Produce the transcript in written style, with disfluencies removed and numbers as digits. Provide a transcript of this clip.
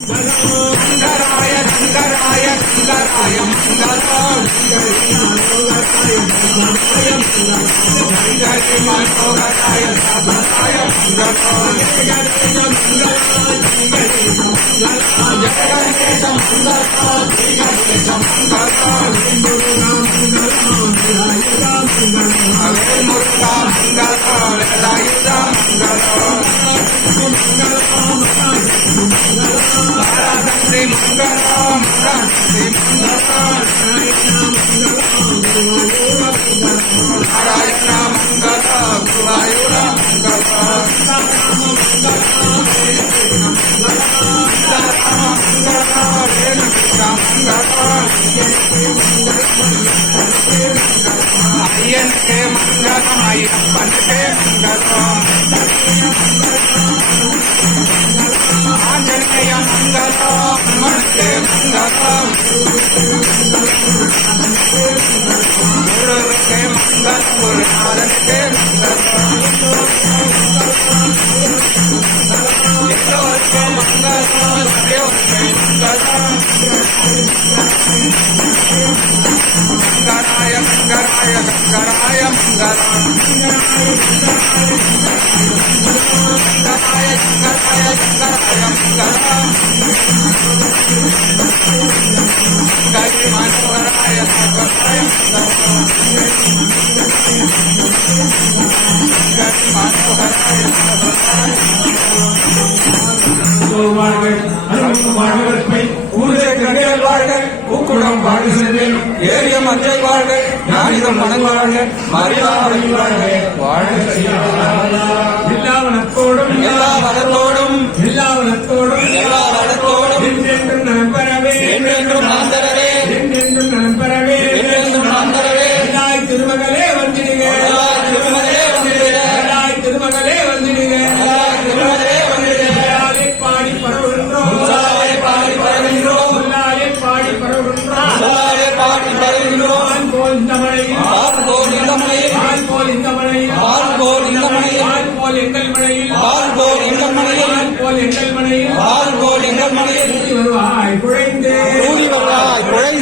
சங்கராய சங்கராய சங்கராய மங்களம் சங்கரி மனோகராய சபதாய மங்களம் ஜெகதேச மங்களம் ஹரே முருகா மங்களம் வேலாயுத மங்களம் ஸ்ரீ மங்களம் ஸ்ரீ நாராயண மங்களம் குருவாயூர ஐயனுக்கே மங்களம் ஐயப்பனுக்கே மங்களம் ஆஞ்சநேய மங்களம் மனசே மங்களம் குருவுக்கே மங்களம் குருநாதனுக்கே மங்களம் எல்லோருக்கே மங்களம் தேவனுக்கே மங்களம் சங்கராய சங்கராய சங்கராய மங்களம் சங்கராய சங்கராய சங்கராய மங்களம் கரி மனோகராய சர்வராய மங்களம் கரி மனோகராய சர்வராய பூக்குடம் வாழ்க செல்வேன் ஏரிய மஞ்சை வாழ்க ஞானிதம் மனம் வாழ்க மரியாதை வாழ்க வாழ்க எல்லா வளத்தோடும் எல்லா வளத்தோடும் எல்லா வளத்தோடும் எல்லா வளத்தோடும் என்றென்றும் நலம் பெறவே என்றென்றும் நான் தரவே என்றென்றும் நலம் பெறவே என்றென்றும் நான் தரவே எல்லாய் திருமகளே வந்திடுக எல்லாய் திருமகளே வந்திடுக எல்லாய் திருமகளே வந்திடுக எல்லாய் திருமகளே வந்திடுக பாடி பரவுகின்றோம் பாடி பரவுகின்றோம் பாடி பரவுகின்றோம் போல் இந்த மழையில் போல் இந்த மழையில் போல் இந்த மழையில் போல் இந்த மழையில் போல் எங்கள் மழையில் போல் எங்கள் மழையில் போல் எங்கள் மழையில் போல் எங்கள் மழையில் வருவாய் குழைந்து வருவாய் குழைந்து